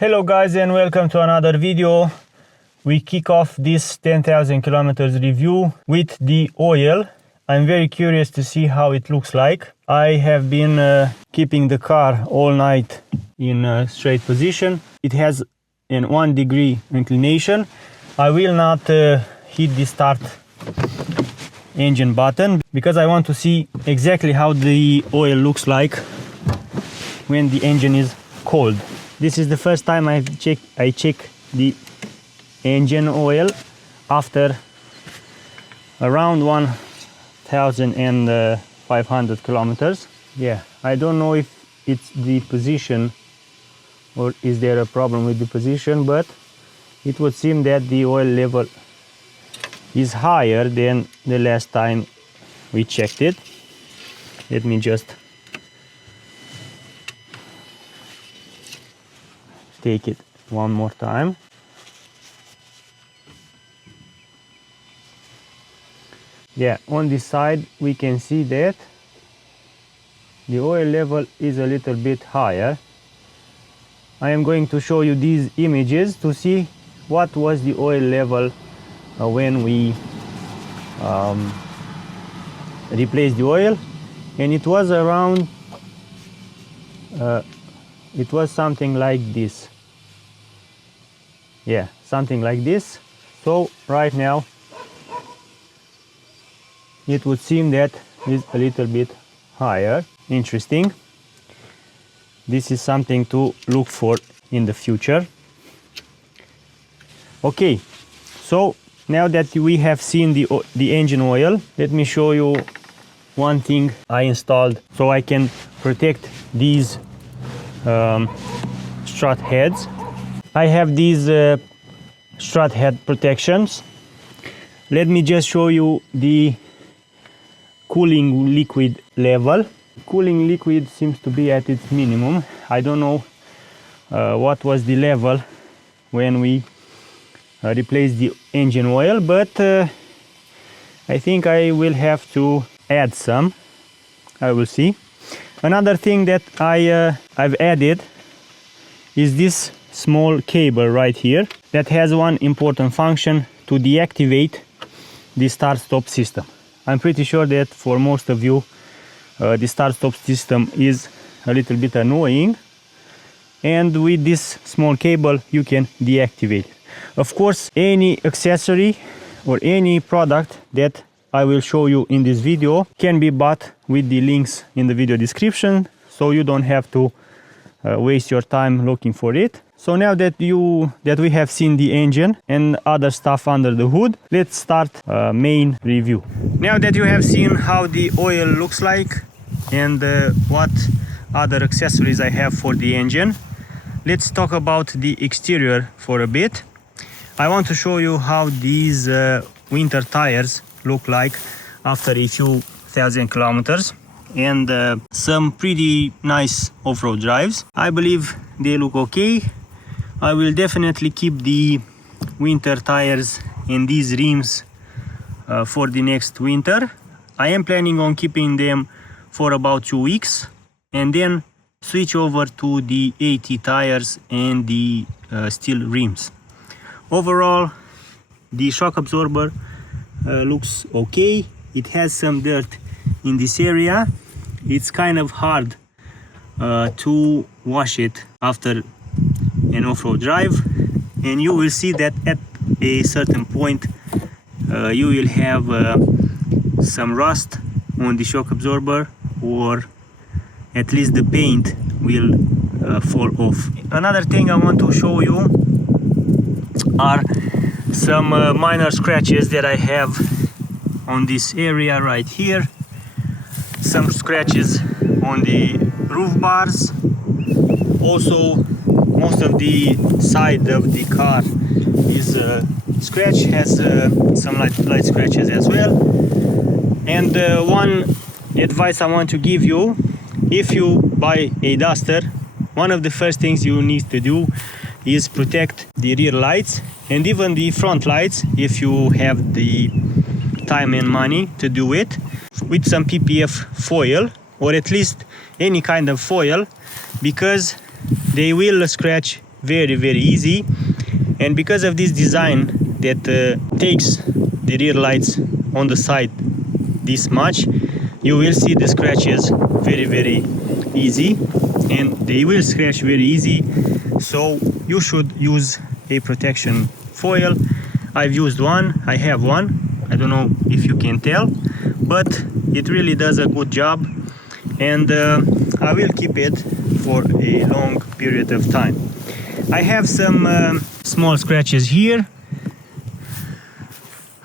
Hello guys and welcome to another video. We kick off this 10,000 kilometers review with the oil. I'm very curious to see how it looks like. I have been keeping the car all night in a straight position. It has an 1 degree inclination. I will not hit the start engine button because I want to see exactly how the oil looks like when the engine is cold. This is the first time I check the engine oil after around 1,500 kilometers. Yeah, I don't know if it's the position or is there a problem with the position, but it would seem that the oil level is higher than the last time we checked it. Let me just take it one more time. Yeah, on this side we can see that the oil level is a little bit higher. I am going to show you these images to see what was the oil level when we replaced the oil, and it was around it was something like this. Yeah, something like this. So right now it would seem that it's a little bit higher. Interesting. This is something to look for in the future. Okay, so now that we have seen the engine oil, let me show you one thing I installed so I can protect these strut heads. I have these strut head protections. Let me just show you the cooling liquid level. Cooling liquid seems to be at its minimum. I don't know what was the level when we replaced the engine oil, but I think I will have to add some. I will see. Another thing that I've added is this small cable right here that has one important function: to deactivate the start-stop system. I'm pretty sure that for most of you the start-stop system is a little bit annoying, and with this small cable you can deactivate it. Of course, any accessory or any product that I will show you in this video can be bought with the links in the video description, so you don't have to waste your time looking for it. So now that we have seen the engine and other stuff under the hood, let's start main review. Now that you have seen how the oil looks like and what other accessories I have for the engine, let's talk about the exterior for a bit. I want to show you how these winter tires look like after a few thousand kilometers and some pretty nice off-road drives. I believe they look okay. I will definitely keep the winter tires and these rims for the next winter. I am planning on keeping them for about 2 weeks and then switch over to the AT tires and the steel rims. Overall, the shock absorber looks okay. It has some dirt in this area. It's kind of hard to wash it after an off-road drive, and you will see that at a certain point you will have some rust on the shock absorber, or at least the paint will fall off. Another thing I want to show you are some minor scratches that I have on this area right here. Some scratches on the roof bars. Also, most of the side of the car is scratch, has some light scratches as well. And one advice I want to give you: if you buy a Duster, one of the first things you need to do is protect the rear lights and even the front lights, if you have the time and money to do it, with some PPF foil, or at least any kind of foil, because they will scratch very easy. And because of this design that takes the rear lights on the side this much, you will see the scratches very easy, and they will scratch very easy. So you should use a protection foil. I've used one, I have one, I don't know if you can tell, but it really does a good job, and I will keep it for a long period of time. I have some small scratches here.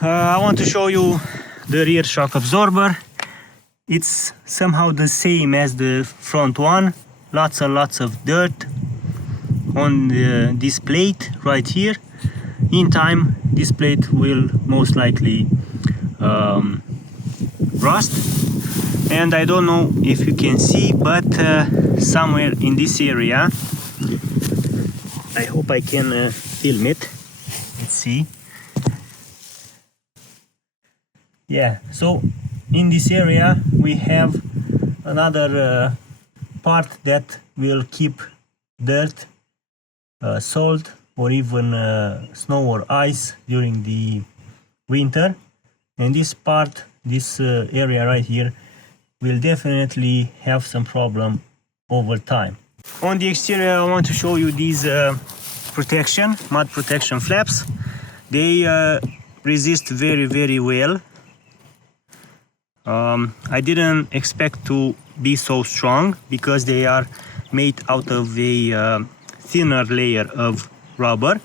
I want to show you the rear shock absorber. It's somehow the same as the front one. Lots and lots of dirt on this plate right here. In time, this plate will most likely rust. And I don't know if you can see, but somewhere in this area, I hope I can film it. Let's see. Yeah, so in this area we have another part that will keep dirt, salt, or even snow or ice during the winter. And this part, this area right here, will definitely have some problem over time. On the exterior, I want to show you these mud protection flaps. They resist very well. I didn't expect to be so strong because they are made out of a thinner layer of rubber,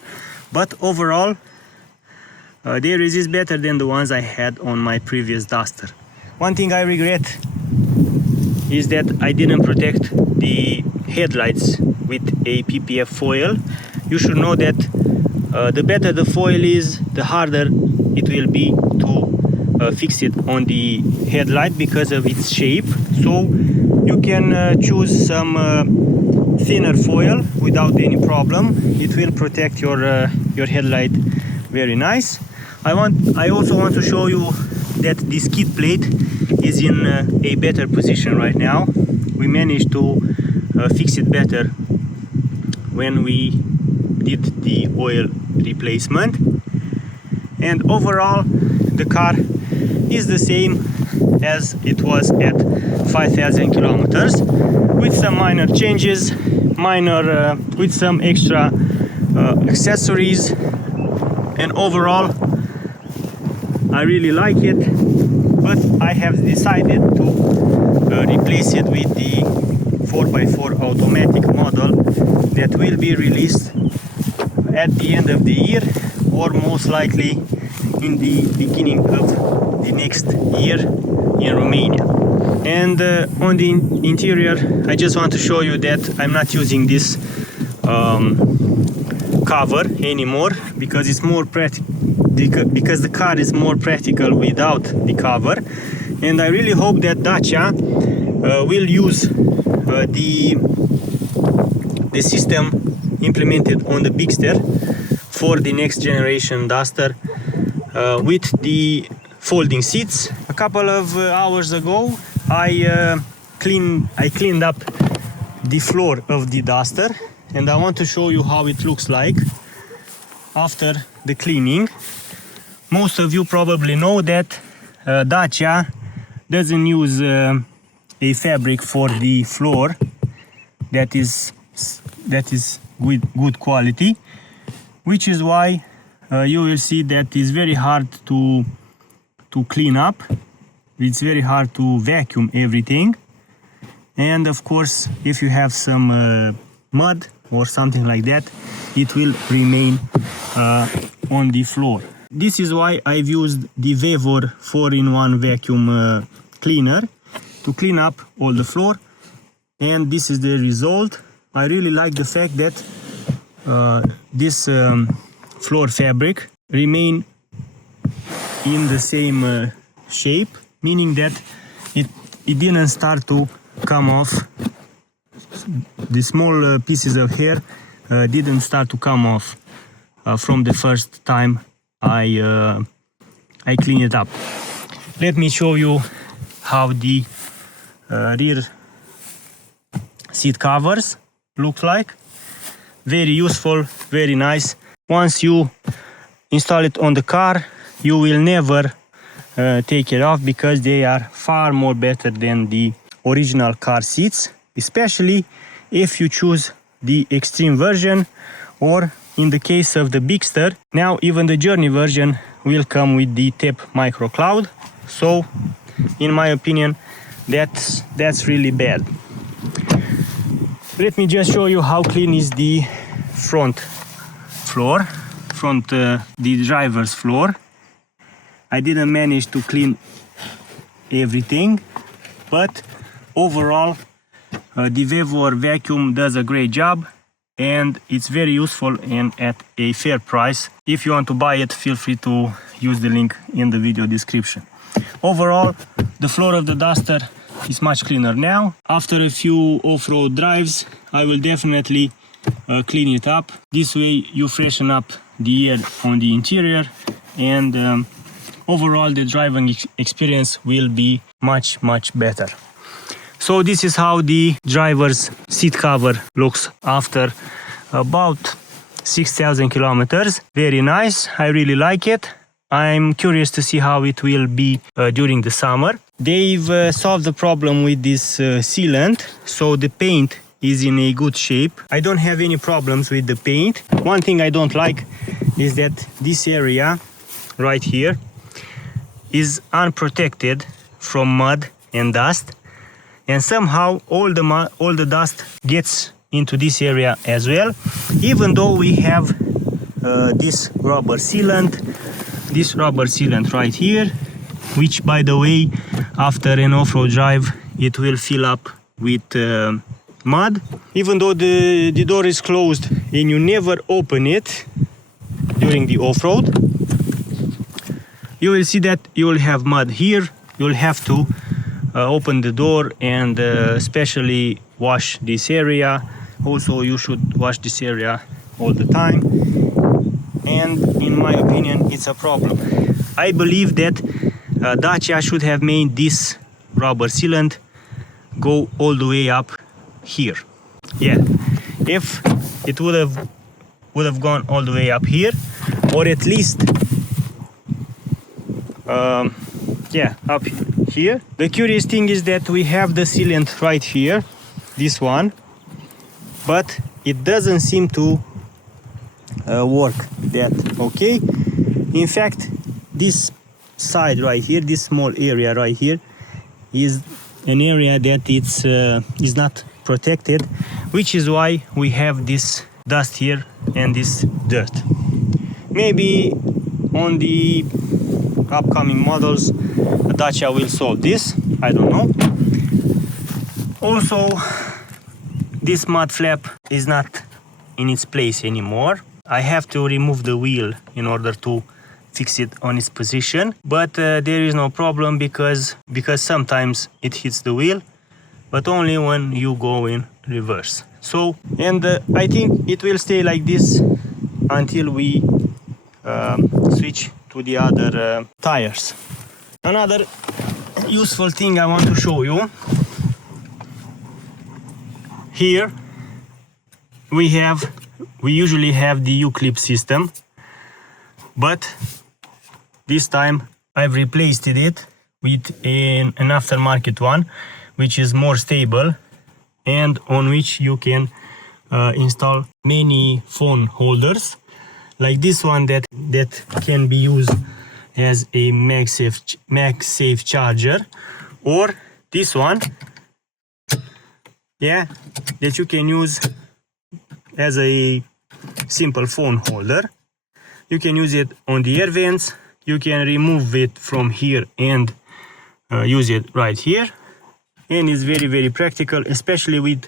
but overall they resist better than the ones I had on my previous Duster. One thing I regret is that I didn't protect the headlights with a PPF foil. You should know that the better the foil is, the harder it will be to fix it on the headlight because of its shape. So you can choose some thinner foil without any problem. It will protect your headlight very nice. I also want to show you that this skid plate is in a better position right now. We managed to fix it better when we did the oil replacement, and overall the car is the same as it was at 5,000 kilometers, with some minor changes, with some extra accessories, and overall I really like it. But I have decided to replace it with the 4x4 automatic model that will be released at the end of the year, or most likely in the beginning of the next year in Romania. And on the interior, I just want to show you that I'm not using this cover anymore because it's more practical, because the car is more practical without the cover. And I really hope that Dacia will use the system implemented on the Bigster for the next generation Duster with the folding seats. A couple of hours ago I cleaned up the floor of the Duster, and I want to show you how it looks like after the cleaning. Most of you probably know that Dacia doesn't use a fabric for the floor that is good quality, which is why you will see that it's very hard to clean up. It's very hard to vacuum everything, and of course if you have some mud or something like that, it will remain on the floor. This is why I've used the Vevor 4-in-1 vacuum cleaner to clean up all the floor, and this is the result. I really like the fact that this floor fabric remain in the same shape, meaning that it didn't start to come off. The small pieces of hair didn't start to come off from the first time I clean it up. Let me show you how the rear seat covers look like. very useful, very nice. Once you install it on the car, you will never take it off, because they are far more better than the original car seats, especially if you choose the extreme version, or in the case of the Bigster, now even the Journey version will come with the TEP micro cloud. So in my opinion, that's really bad. Let me just show you how clean is the front floor, the driver's floor. I didn't manage to clean everything, but overall the Vevor vacuum does a great job, and it's very useful and at a fair price. If you want to buy it, feel free to use the link in the video description. Overall, the floor of the Duster is much cleaner now. After a few off-road drives, I will definitely clean it up. This way you freshen up the air on the interior, and overall the driving experience will be much better. So this is how the driver's seat cover looks after about 6,000 kilometers. Very nice, I really like it. I'm curious to see how it will be during the summer. They've solved the problem with this sealant, so the paint is in a good shape. I don't have any problems with the paint. One thing I don't like is that this area right here is unprotected from mud and dust, and somehow all the dust gets into this area as well, even though we have this rubber sealant right here, which, by the way, after an off-road drive it will fill up with mud. Even though the door is closed and you never open it during the off-road, you will see that you will have mud here. You'll have to open the door and especially wash this area. Also, you should wash this area all the time, and in my opinion it's a problem. I believe that Dacia should have made this rubber sealant go all the way up here. Yeah, if it would have gone all the way up here, or at least yeah, up here. The curious thing is that we have the sealant right here, this one, but it doesn't seem to work that okay. In fact, this side right here, this small area right here, is an area that it's is not protected, which is why we have this dust here and this dirt. Maybe on the upcoming models Dacia will solve this, I don't know. Also, this mud flap is not in its place anymore. I have to remove the wheel in order to fix it on its position, but there is no problem because sometimes it hits the wheel, but only when you go in reverse. So, and I think it will stay like this until we switch to the other tires. Another useful thing I want to show you. Here we usually have the YouClip system, but this time I've replaced it with an aftermarket one, which is more stable and on which you can install many phone holders, like this one that can be used as a MagSafe charger, or this one, yeah, that you can use as a simple phone holder. You can use it on the air vents. You can remove it from here and use it right here, and it's very practical, especially with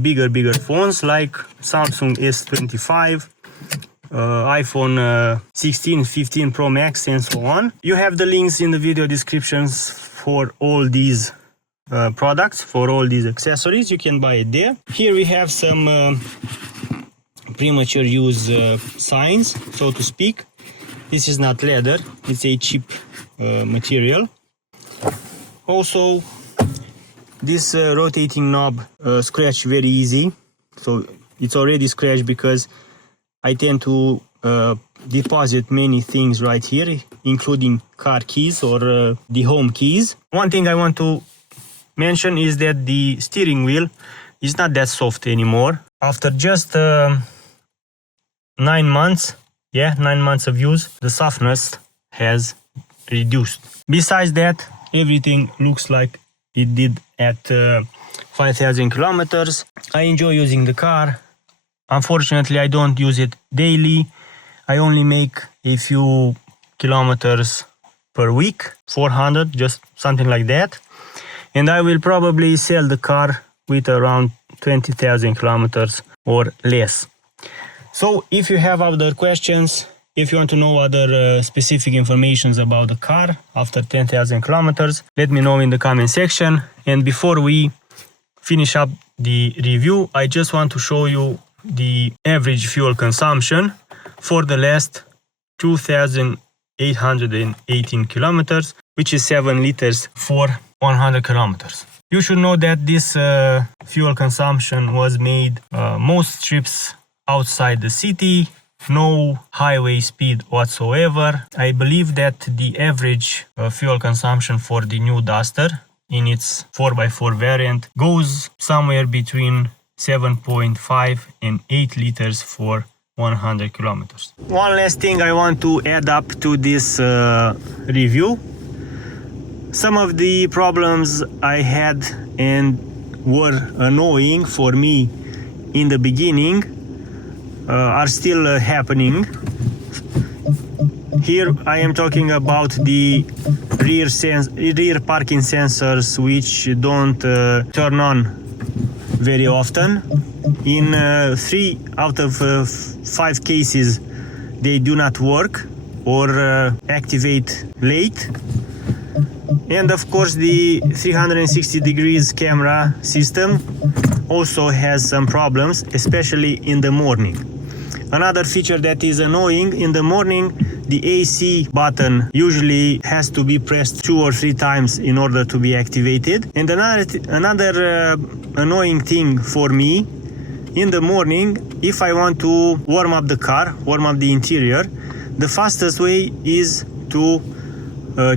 bigger phones like Samsung S25, iPhone 16, 15 Pro Max, and so on. You have the links in the video descriptions for all these products, for all these accessories. You can buy it there. Here we have some premature use signs, so to speak. This is not leather, it's a cheap material. Also, this rotating knob scratch very easy, so it's already scratched because I tend to deposit many things right here, including car keys or the home keys. One thing I want to mention is that the steering wheel is not that soft anymore. After just 9 months, 9 months of use, the softness has reduced. Besides that, everything looks like it did at 5,000 kilometers. I enjoy using the car. Unfortunately, I don't use it daily. I only make a few kilometers per week, 400, just something like that. And I will probably sell the car with around 20,000 kilometers or less. So if you have other questions, if you want to know other specific informations about the car after 10,000 kilometers, let me know in the comment section. And before we finish up the review, I just want to show you the average fuel consumption for the last 2,818 kilometers, which is 7 liters for 100 kilometers. You should know that this fuel consumption was made most trips outside the city, no highway speed whatsoever. I believe that the average fuel consumption for the new Duster in its 4x4 variant goes somewhere between 7.5 and 8 liters for 100 kilometers. One last thing I want to add up to this review. Some of the problems I had and were annoying for me in the beginning are still happening. Here I am talking about the rear parking sensors, which don't turn on very often. In 3 out of 5 cases they do not work or activate late. And of course the 360 degrees camera system also has some problems, especially in the morning. Another feature that is annoying: in the morning the AC button usually has to be pressed 2 or 3 times in order to be activated. And another annoying thing for me, in the morning, if I want to warm up the car, warm up the interior, the fastest way is to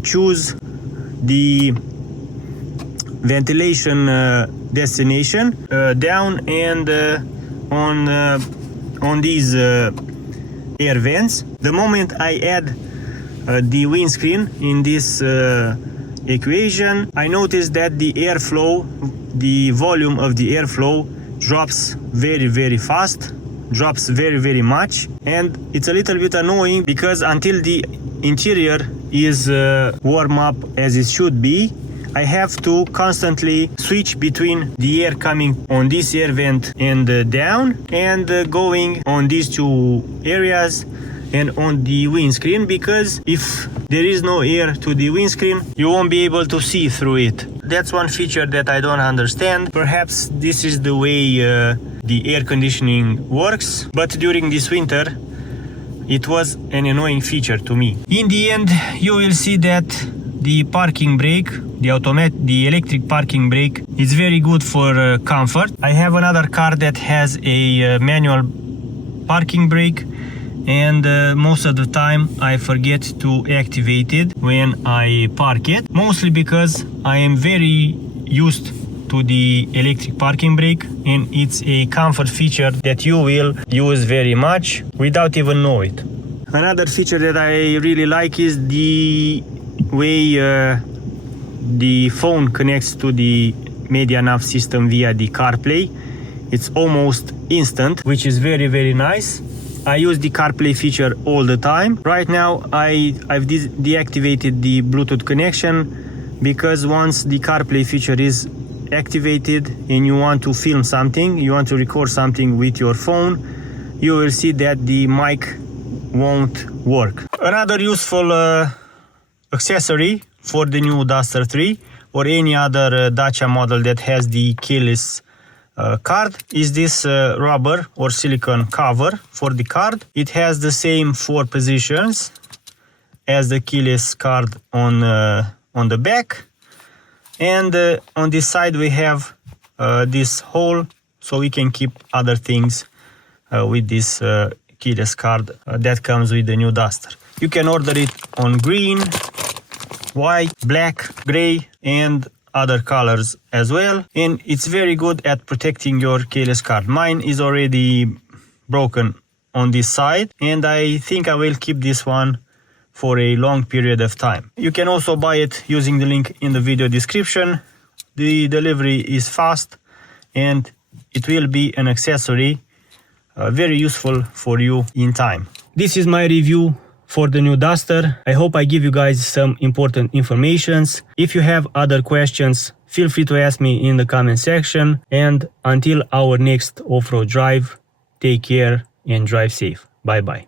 choose the ventilation destination down and on these air vents. The moment I add the windscreen in this equation, I notice that the airflow, the volume of the airflow drops very fast, drops very much, and it's a little bit annoying because until the interior is warm up as it should be, I have to constantly switch between the air coming on this air vent and down, and going on these 2 areas and on the windscreen, because if there is no air to the windscreen, you won't be able to see through it. That's one feature that I don't understand. Perhaps this is the way the air conditioning works, but during this winter it was an annoying feature to me. In the end, you will see that the parking brake, the electric parking brake, is very good for comfort. I have another car that has a manual parking brake, and most of the time I forget to activate it when I park it, mostly because I am very used to the electric parking brake, and it's a comfort feature that you will use very much without even know it. Another feature that I really like is the way the phone connects to the media nav system via the CarPlay. It's almost instant, which is very nice. I use the CarPlay feature all the time. Right now I've deactivated the Bluetooth connection, because once the CarPlay feature is activated and you want to film something, you want to record something with your phone, you will see that the mic won't work. Another useful accessory for the new Duster 3 or any other Dacia model that has the keyless card is this rubber or silicone cover for the card. It has the same 4 positions as the keyless card on the back, and on this side we have this hole so we can keep other things with this keyless card that comes with the new Duster. You can order it on green, white, black, gray and other colors as well, and it's very good at protecting your keyless card. Mine is already broken on this side and I think I will keep this one for a long period of time. You can also buy it using the link in the video description. The delivery is fast and it will be an accessory very useful for you in time. This is my review for the new Duster. I hope I give you guys some important informations. If you have other questions, feel free to ask me in the comment section, and until our next off-road drive, take care and drive safe. Bye bye.